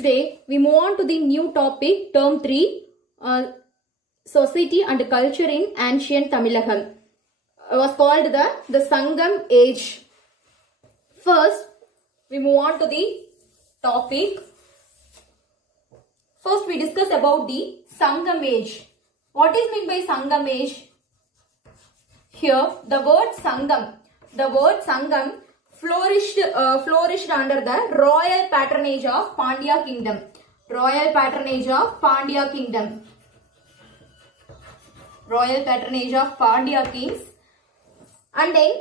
Today we move on to the new topic, term 3, society and culture in ancient Tamilakam. Was called the Sangam age. First, we move on to the topic. First, we discuss about the Sangam age. What is meant by Sangam age? Here, the word Sangam flourished under the royal patronage of Pandya kingdom. Royal patronage of Pandya kingdom. Royal patronage of Pandya kings. And then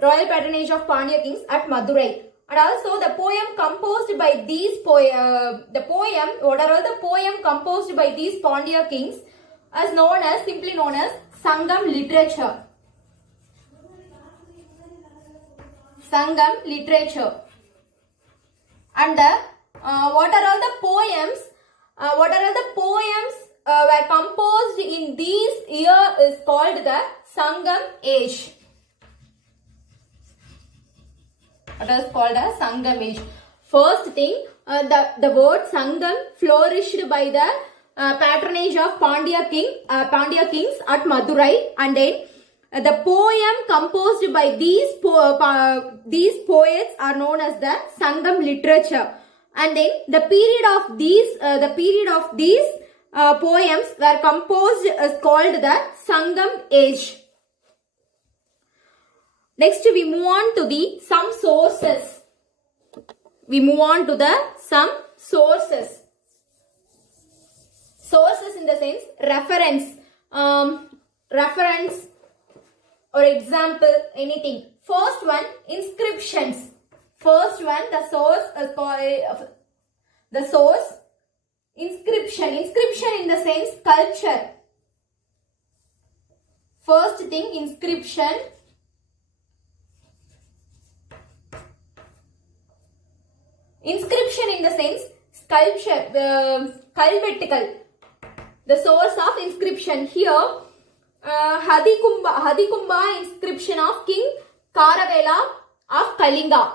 royal patronage of Pandya kings at Madurai. And also the poem composed by these composed by these Pandya kings is simply known as Sangam literature. Sangam literature. And what are all the poems were composed in these years is called the Sangam age. It is called a Sangam age. First thing, the word Sangam flourished by the patronage of Pandya kings at Madurai, and then the poem composed by these poets are known as the Sangam literature. And then the period of these poems were composed is called the Sangam age. Next, we move on to some sources. Some sources. Sources in the sense reference. Reference or example, anything. First one, inscriptions. First one, the source is called the source. Inscription. Inscription in the sense culture. First thing, inscription. Inscription in the sense sculpture, the calvetical. The source of inscription here, Hadikumba inscription of King Karavela of Kalinga.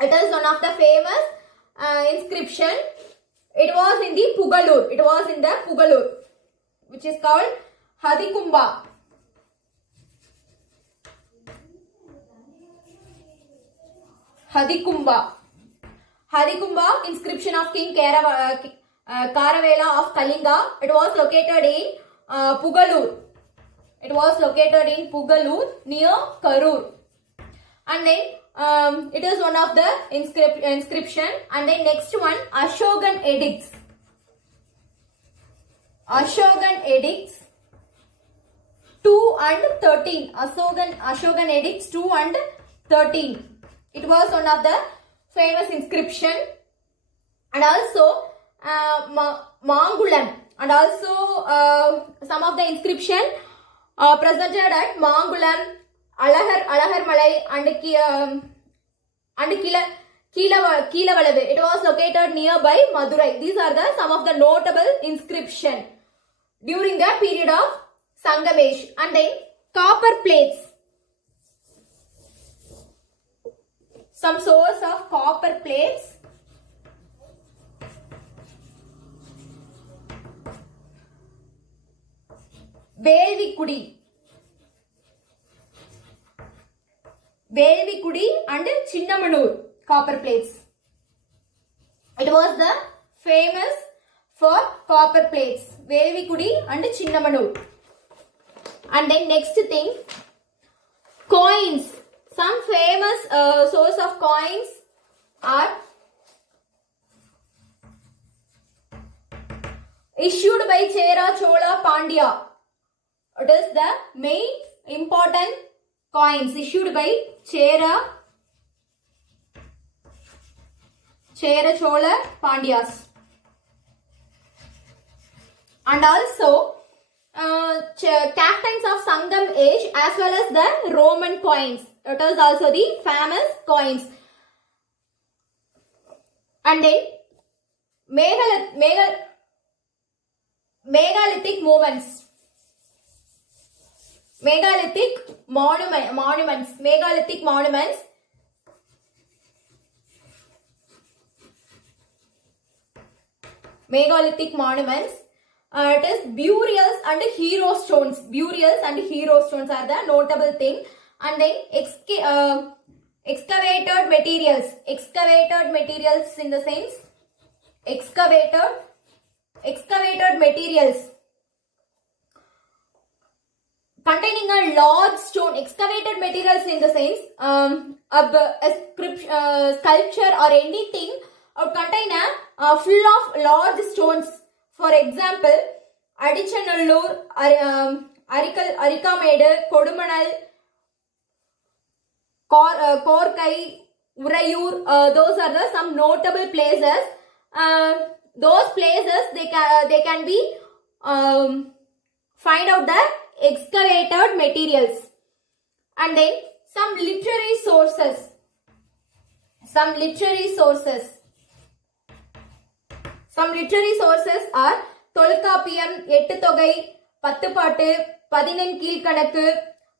It is one of the famous inscription. It was in the Pugalur. It was in the Pugalur, which is called Hadikumba. Hadikumba inscription of King Karavela of Kalinga. It was located in Pugalur. It was located in Pugalur near Karur. And then it is one of the inscription. And then next one, Ashokan edicts. Ashokan edicts 2 and 13. Ashokan edicts 2 and 13. It was one of the famous inscription. And also Mangulam. And also some of the inscription presented at Mangulam, Alahar Malai and Keelavalavu. It was located nearby Madurai. These are some of the notable inscription during the period of Sangam age. And then copper plates. Some source of copper plates. Velvikudi and Chinnamanur copper plates. It was the famous for copper plates. Velvikudi and Chinnamanur. And then next thing, coins. Some famous source of coins are issued by Chera Chola Pandya. It is the main important coins issued by Chera Chola Pandyas. And also captains of Sangam age as well as the Roman coins. It is also the famous coins. And then megalithic movements. Megalithic monuments. Megalithic monuments megalithic monuments. It is burials and hero stones. Burials and hero stones are the notable thing. And then excavated materials. Excavated materials in the sense excavated materials containing a large stone. Excavated materials in the sense a sculpture or anything or contain a full of large stones. For example, Adichanallur, Arikamedu, Kodumanal, Korkai, Urayur. Those are the some notable places. Those places they can be find out the excavated materials. And then some literary sources. Some literary sources are Tolkappiyam, Ettutogai, Pathupattu, Padinen Keelkanakku.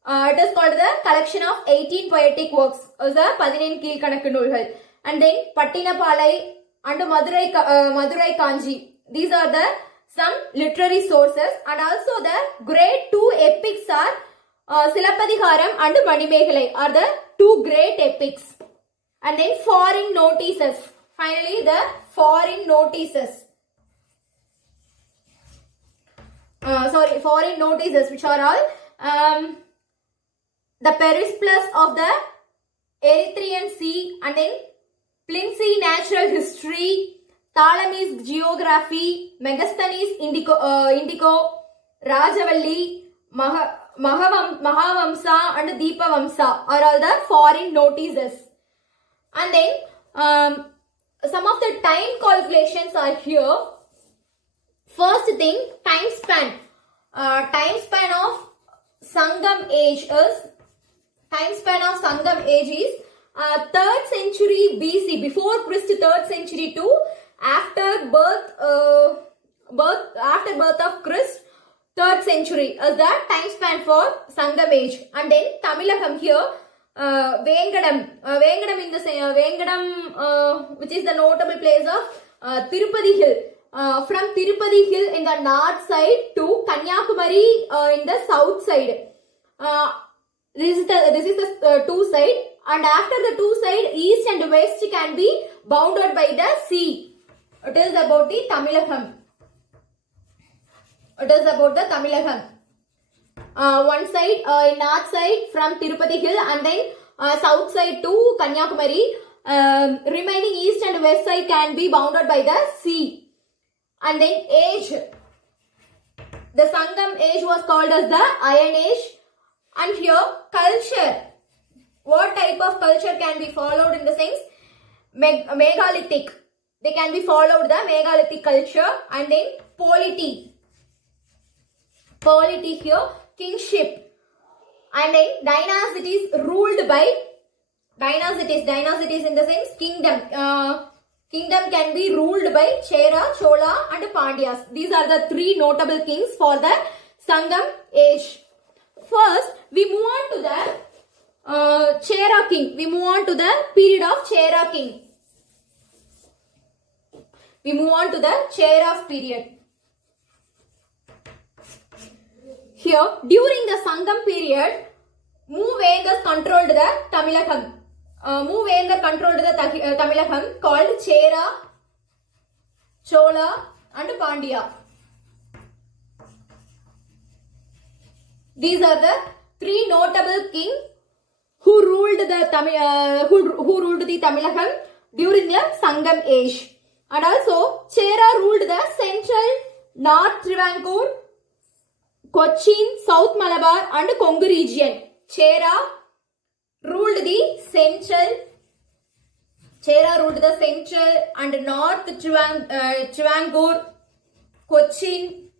It is called the collection of 18 poetic works. The Padinen Keelkanakku Nulgal. And then Pattinapalai and Madurai Kanji. These are the some literary sources. And also the great two epics are Silappadigaram and Manimekalai are the two great epics. And then foreign notices. Finally, the foreign notices. Foreign notices, which are all the Periplus of the Erythraean Sea, and then Plincy Natural History, Ptolemy's Geography, Megasthenes Indigo, Rajavalli, Mahavamsa and Deepavamsa are all the foreign notices. And then some of the time calculations are here. First thing, time span. Time span of Sangam age is 3rd century BC, before Christ 3rd century to after birth of Christ 3rd century is the time span for Sangam age. And then Tamilakam here, Vengadam in the Vengadam, which is the notable place of Tirupati Hill. From Tirupati Hill in the north side to Kanyakumari in the south side. This is the two side, and after the two side, east and west can be bounded by the sea. It is about the Tamilakam. It is about the Tamilakam. One side, north side from Tirupati Hill, and then south side to Kanyakumari. Remaining east and west side can be bounded by the sea. And then age. The Sangam age was called as the Iron Age. And here culture. What type of culture can be followed in the sense? Megalithic. They can be followed the megalithic culture. And then polity. Polity here. Kingship. And then dynasties ruled by dynasties in the sense kingdom. Kingdom can be ruled by Chera, Chola and Pandyas. These are the three notable kings for the Sangam age. First, we move on to the Chera king. We move on to the period of Chera king. We move on to the Chera period. Here, during the Sangam period, Moovengas controlled the Tamilakam. Moovengar controlled the Tamilakam called Chera, Chola and Pandya. These are the three notable kings who ruled the Tamilakam during the Sangam age. And also Chera ruled the central, North Travancore, Cochin, South Malabar and Kongu region. Chera ruled the central and North Travancore, Cochin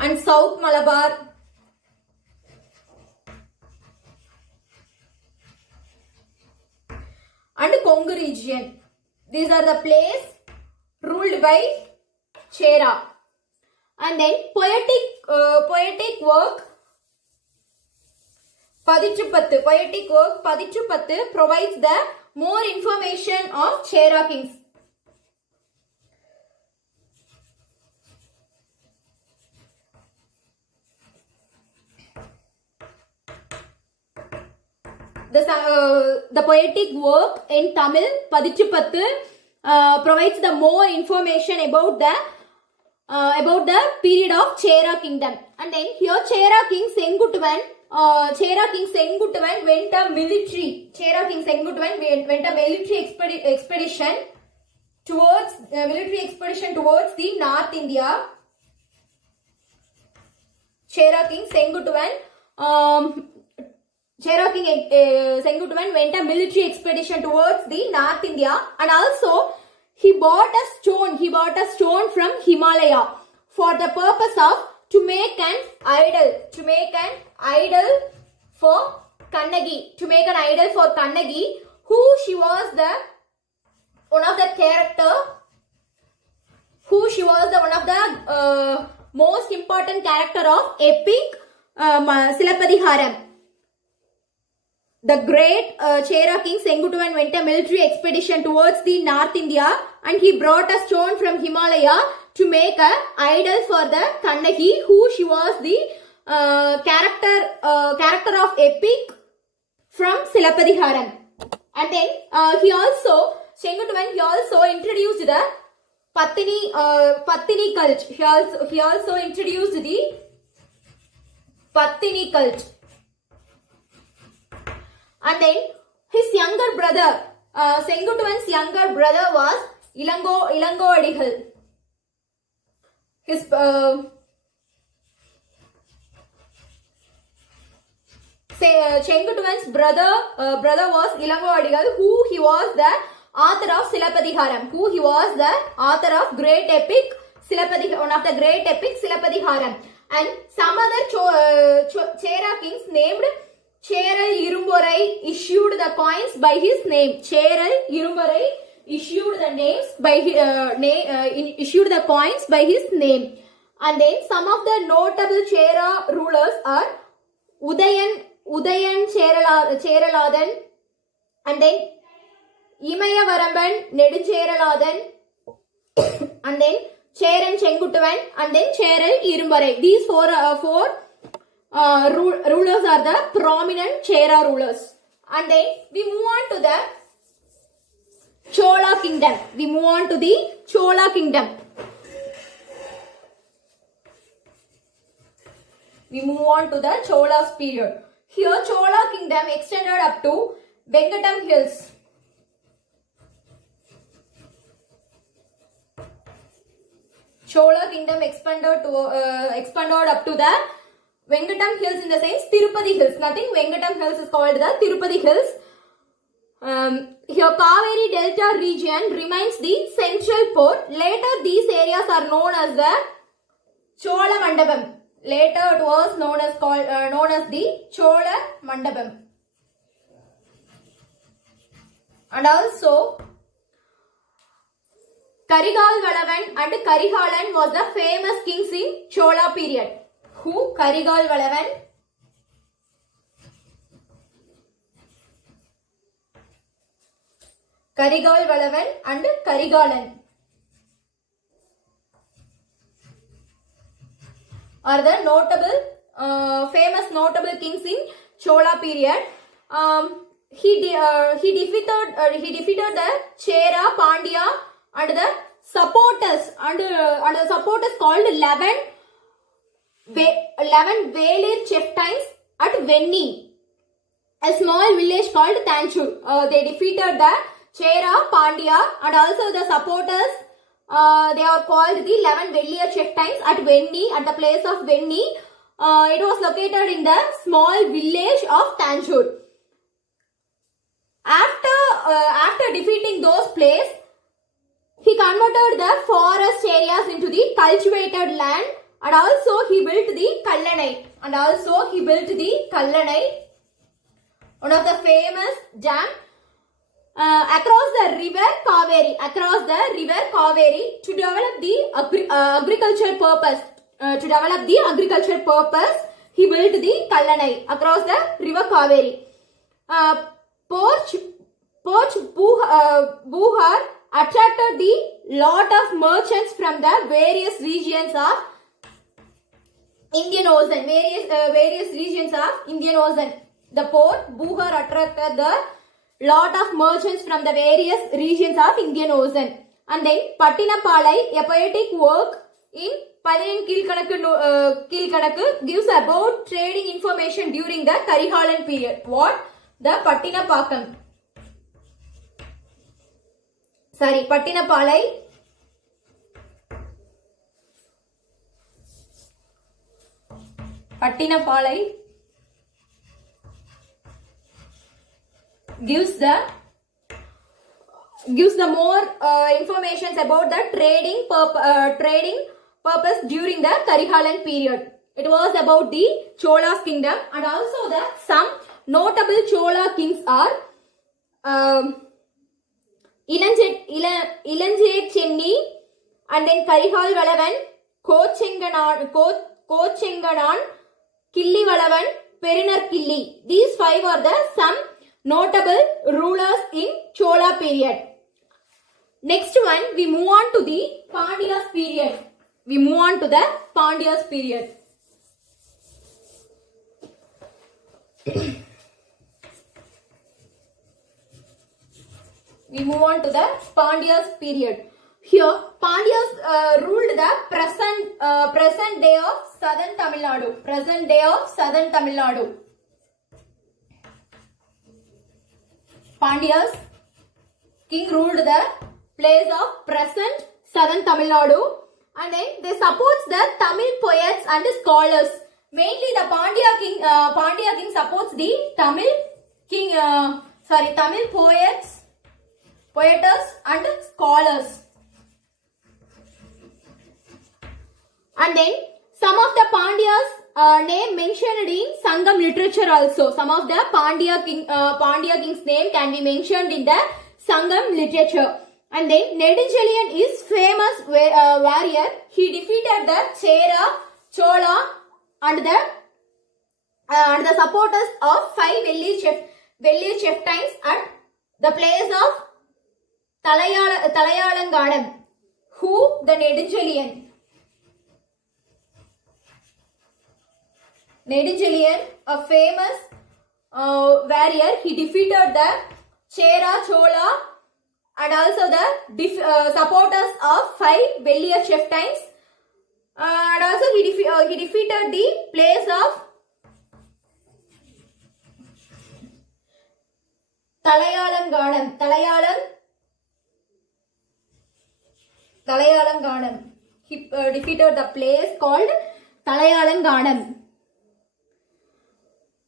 and South Malabar. And Kongu region. These are the places ruled by Chera. And then poetic work Paditru Pathu provides the more information of Chera kings. The poetic work in Tamil, Padichupattu, provides the more information about the period of Chera kingdom. And then here Chera king Senguttuvan went a military. Chera king Senguttuvan went a military expedition towards the North India. Chera king Senguttuvan went a military expedition towards the North India, and also he bought a stone from Himalaya for the purpose of to make an idol for Kannagi, who she was one of the most important character of epic Silappadiharam. The great Chera king Senguttuvan went a military expedition towards the North India, and he brought a stone from Himalaya to make an idol for the Kannagi, who she was the character of epic from Silappadiharam. And then Senguttuvan introduced the Pattini cult. He also introduced the Pattini cult. And then his younger brother, Senguttuvan's younger brother was Ilango Adigal. His Senguttuvan's brother was Ilango Adigal, who he was the author of Silappadiharam, who he was the author of great epic Silappadiharam, one of the great epic Silappadiharam. And some other Chera kings named Cheral Irumborai issued the coins by his name. Cheral Irumborai issued the coins by his name. And then some of the notable Chera rulers are Udayan Cheraladan, and then Imayavaramban Neduncheraladan, and then Cheran Chenguttuvan, and then Cheral Irumborai. These four rulers are the prominent Chera rulers. And then we move on to the Chola kingdom. We move on to the Cholas period. Here Chola kingdom extended up to Vengatam Hills. Chola kingdom expanded up to the Vengatam Hills, in the sense Tirupati Hills. Nothing, Vengatam Hills is called the Tirupati Hills. Here Kaveri Delta region remains the central port. Later these areas are known as the Chola Mandapam. Later it was known as the Chola Mandapam. And also Karigal Valavan and Karihalan was the famous kings in Chola period. Who? Karigal Valavan and Karigalan are the famous notable kings in Chola period. He defeated the Chera, Pandya, and the supporters called 11 Velir chieftains at Venni, a small village called Tanchur. They defeated the Chera, Pandya, and also the supporters. They are called the 11 Velir chieftains at Venni, at the place of Venni. It was located in the small village of Tanchur. After defeating those places, he converted the forest areas into the cultivated land, and also he built the Kallanai, one of the famous dam across the river Kaveri to develop the agricultural purpose. He built the Kallanai across the river Kaveri. Port Buhar attracted the lot of merchants from the various regions of Indian Ocean. Various regions of Indian Ocean. The port Buhar attracted the lot of merchants from the various regions of Indian Ocean. And then Pattinapalai, a poetic work in Padiyan Kilkanakku gives about trading information during the Karihalan period. What? The Pattinapakam. Sorry, Pattinapalai. Pattinapalai gives the more information about the trading purpose during the Karihalan period. It was about the Chola's kingdom, and also the some notable Chola kings are Ilanjay Chenni, and then Karihal Valavan, Kochenganan, Killi Valavan, Perinar Killi. These five are the some notable rulers in Chola period. Next one, we move on to the Pandya's period. We move on to the Pandya's period. We move on to the Pandya's period. Here, Pandyas ruled the present day of southern Tamil Nadu. Present day of southern Tamil Nadu. Pandya's king ruled the place of present southern Tamil Nadu, and then they supports the Tamil poets and scholars. Mainly, the Pandya king supports the Tamil poets, poetess and scholars. And then some of the Pandya's name mentioned in Sangam literature also. Some of the Pandya king's name can be mentioned in the Sangam literature. And then Neduncheliyan is famous warrior. He defeated the Chera, Chola and the supporters of 5 Velli chieftains at the place of Talayalangadam. Who? The Neduncheliyan. Neduncheliyan, a famous warrior, he defeated the Chera, Chola and also the supporters of 5 Velliya chieftains, and also he defeated the place of Talayalangadam. He defeated the place called Talayalangadam.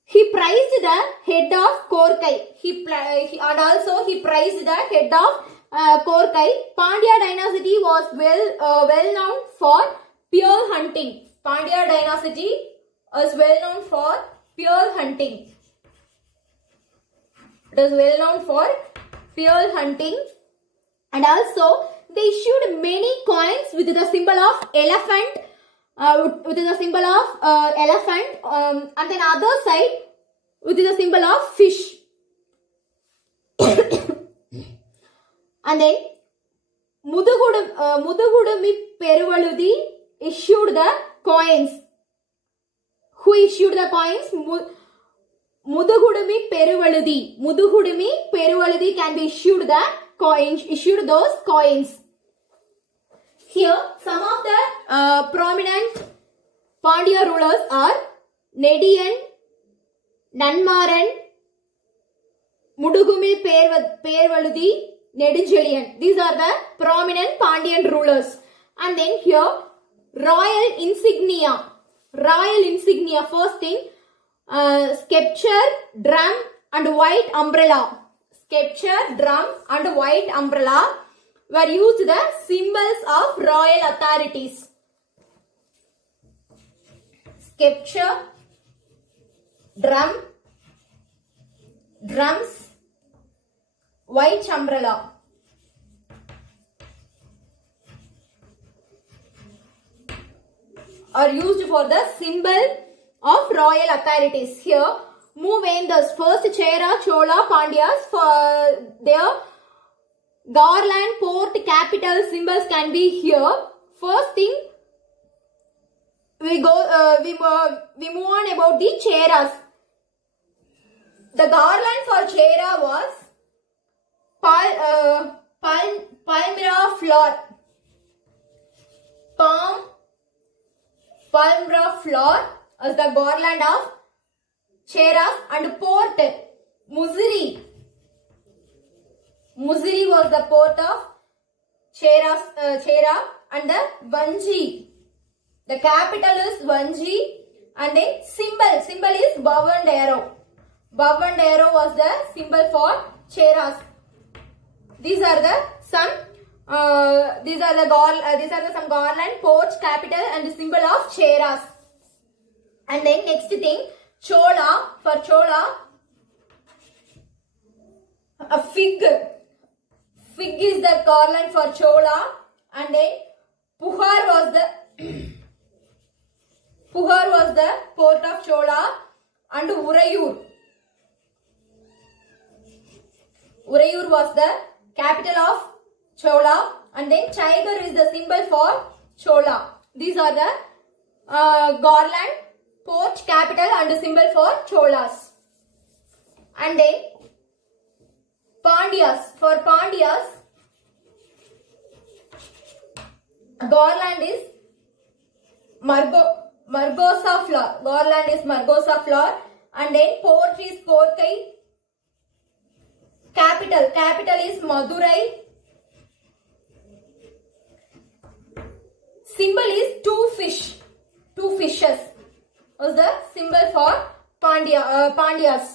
He prized the head of Korkai. And also he prized the head of Korkai. Pandya dynasty was well known for pearl hunting. Pandya dynasty was well known for pearl hunting. It is well known for pearl hunting, and also they issued many coins with the symbol of elephant. And then other side with the symbol of fish. And then Mudugudumi Peruvaludi issued the coins. Who issued the coins? Mudugudumi Peruvaludi can be issued the coins. Issued those coins. Here, some of the prominent Pandya rulers are Nediyan, Nanmaran, Mudugumil Pervaludi, Neduncheliyan. These are the prominent Pandyan rulers. And then here, royal insignia. First thing, sceptre, drum and white umbrella. Sceptre, drum and white umbrella were used the symbols of royal authorities. Sceptre, drums, white umbrella. Are used for the symbol of royal authorities. Here, Moovendars. First Chera, Chola, Pandyas. For their garland, port, capital symbols can be here. First thing, we move on about the Cheras. The garland for Chera was Palmyra flower. Palmyra flower was the garland of Cheras, and port Mussoorie. Mussoorie was the port of Chera, and the Vanji. The capital is Vanji, and then symbol is bow and arrow. Bow and arrow was the symbol for Cheras. These are some garland, port, capital, and the symbol of Cheras. And then next thing, Chola. For Chola, a fig. Fig is the garland for Chola. And then Puhar was the port of Chola, and Urayur. Urayur was the capital of Chola, and then tiger is the symbol for Chola. These are the garland, port, capital, and the symbol for Cholas. And then Pandyas. For Pandyas, garland is Margosa flower. Garland is Margosa flower, and then port is Korkai. Capital is Madurai. Symbol is two fishes was the symbol for Pandyas.